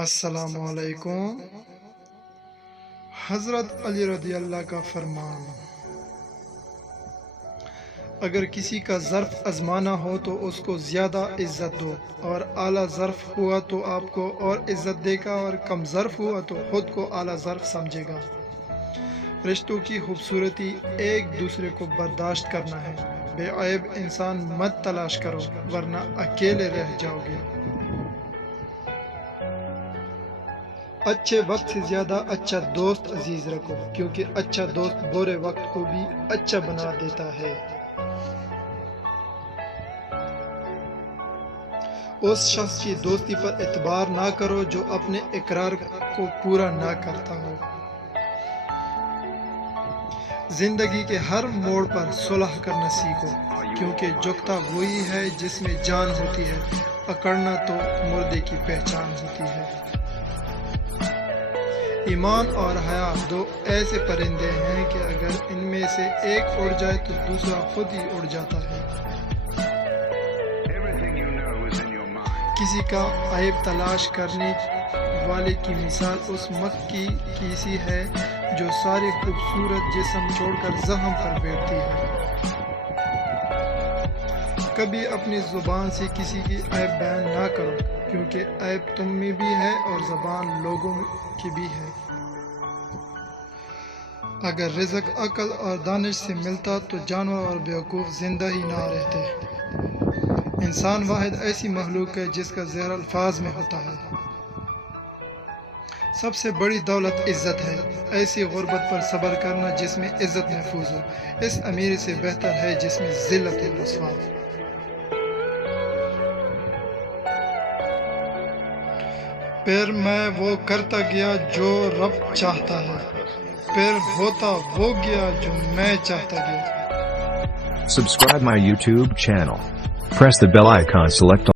السلام علیکم۔ حضرت علی رضی اللہ کا فرمان: اگر کسی کا ظرف آزمانا ہو تو اس کو زیادہ عزت دو، اور اعلیٰ ظرف ہوا تو آپ کو اور عزت دے گا، اور کم ظرف ہوا تو خود کو اعلیٰ ظرف سمجھے گا۔ رشتوں کی خوبصورتی ایک دوسرے کو برداشت کرنا ہے۔ بے عیب انسان مت تلاش کرو ورنہ اکیلے رہ جاؤ گے۔ اچھے وقت سے زیادہ اچھا دوست عزیز رکھو، کیونکہ اچھا دوست برے وقت کو بھی اچھا بنا دیتا ہے۔ اس شخص کی دوستی پر اعتبار نہ کرو جو اپنے اقرار کو پورا نہ کرتا ہو۔ زندگی کے ہر موڑ پر صلح کرنا سیکھو، کیونکہ جھکتا وہی ہے جس میں جان ہوتی ہے، اکڑنا تو مردے کی پہچان ہوتی ہے۔ ایمان اور حیا دو ایسے پرندے ہیں کہ اگر ان میں سے ایک اڑ جائے تو دوسرا خود ہی اڑ جاتا ہے۔ کسی کا عیب تلاش کرنے والے کی مثال اس مکھی کی سی ہے جو سارے خوبصورت جسم چھوڑ کر زخم پر بیٹھتی ہے۔ کبھی اپنی زبان سے کسی کی عیب بیان نہ کرو، کیونکہ عیب تم میں بھی ہے اور زبان لوگوں کی بھی ہے۔ اگر رزق عقل اور دانش سے ملتا تو جانور اور بیوقوف زندہ ہی نہ رہتے۔ انسان واحد ایسی مخلوق ہے جس کا زہر الفاظ میں ہوتا ہے۔ سب سے بڑی دولت عزت ہے۔ ایسی غربت پر صبر کرنا جس میں عزت محفوظ ہو، اس امیر سے بہتر ہے جس میں ذلت رسوا۔ پھر میں وہ کرتا گیا جو رب چاہتا ہے، پھر ہوتا وہ گیا جو میں چاہتا گیا۔ Subscribe my YouTube channel. Press the bell icon, select